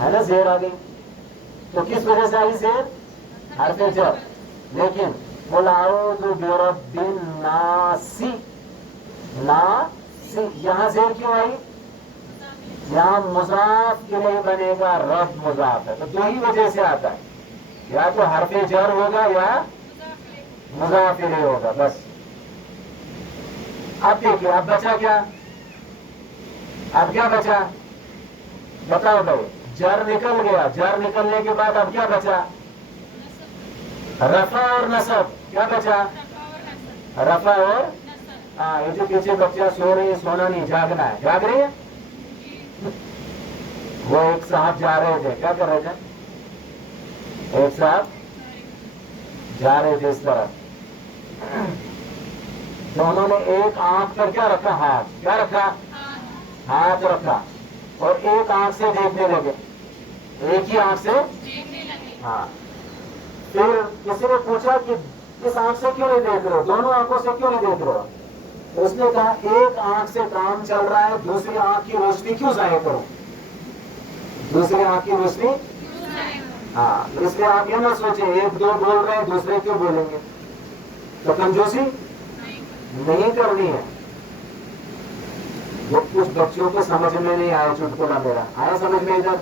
ہے نا, زیر آ گئی. تو کس وجہ سے آئی زیر؟ حرف جر. لیکن قل اعوذ برب الناس, ناسی, یہاں زیر کیوں آئی؟ یہاں مضاف الیہ بنے گا, رب مضاف ہے, تو دو ہی وجہ سے آتا ہے, یا تو حرف جر ہوگا یا مضاف الیہ ہوگا, بس. اب دیکھیے اب بچا کیا؟ اب کیا بچا بتاؤ بھائی؟ جر نکل گیا, جر نکلنے کے بعد اب کیا بچا؟ رفع اور نصب. کیا بچا؟ رفع اور, ہاں, یہ جو پیچھے بچہ سو رہی ہے, سونا نہیں, جاگنا ہے, جاگ رہی ہے. وہ ایک صاحب جا رہے تھے, کیا کر رہے تھے؟ ایک صاحب جا رہے تھے اس طرف, تو انہوں نے ایک آنکھ پر کیا رکھا؟ ہاتھ. کیا رکھا؟ ہاتھ رکھا, اور ایک آنکھ سے دیکھنے لگے, ایک ہی آنکھ سے. ہاں. پھر کسی نے پوچھا کہ اس آنکھ سے کیوں نہیں دیکھ رہے ہو, دونوں آنکھوں سے کیوں نہیں دیکھ رہے ہو؟ اس نے کہا ایک آنکھ سے کام چل رہا ہے, دوسری آنکھ کی روشنی کیوں ضائع کرو, دوسری آنکھ کی روشنی. ہاں, اس لیے آپ یہ نہ سوچیں ایک دو بول رہے ہیں دوسرے کیوں بولیں گے, تو کنجوسی نہیں کرنی ہے. وہ کچھ بچوں کو سمجھ میں نہیں آیا چٹکلا میرا, آیا سمجھ میں ادھر؟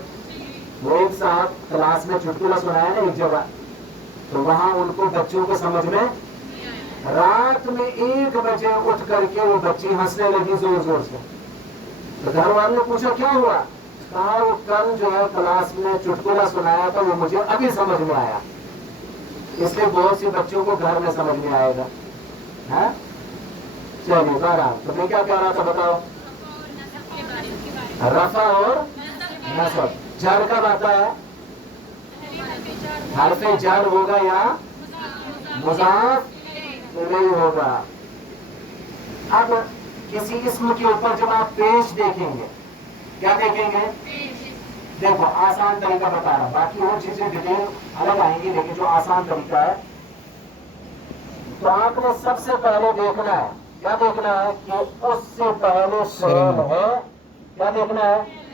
وہ ایک صاحب کلاس میں چٹکلا سنایا نا ایک جگہ, تو وہاں ان کو بچوں کو سمجھ میں, رات میں 1 بجے اٹھ کر کے وہ بچی ہنسنے لگی زور زور سے. تو گھر والوں نے پوچھا کیا ہوا؟ کہا وہ کل جو ہے کلاس میں چٹکلا سنایا تھا, وہ مجھے ابھی سمجھ میں آیا, اس لیے بہت سی بچوں کو گھر میں سمجھ میں آئے گا. چلیے بہرحال تو میں کیا کہہ رہا تھا بتاؤ؟ رفع اور نصب. جر کب آتا ہے؟ حرف جر ہوگا یا مضاف الیہ ہوگا. اب کسی اسم کے اوپر جب آپ پیش دیکھیں گے, کیا دیکھیں گے؟ دیکھو آسان طریقہ بتا رہا, باقی اور چیزیں ڈیٹیل الگ آئیں گی, لیکن جو آسان طریقہ ہے, تو آپ نے سب سے پہلے دیکھنا ہے, کیا دیکھنا ہے کہ اس سے پہلے فعل ہے. کیا دیکھنا ہے؟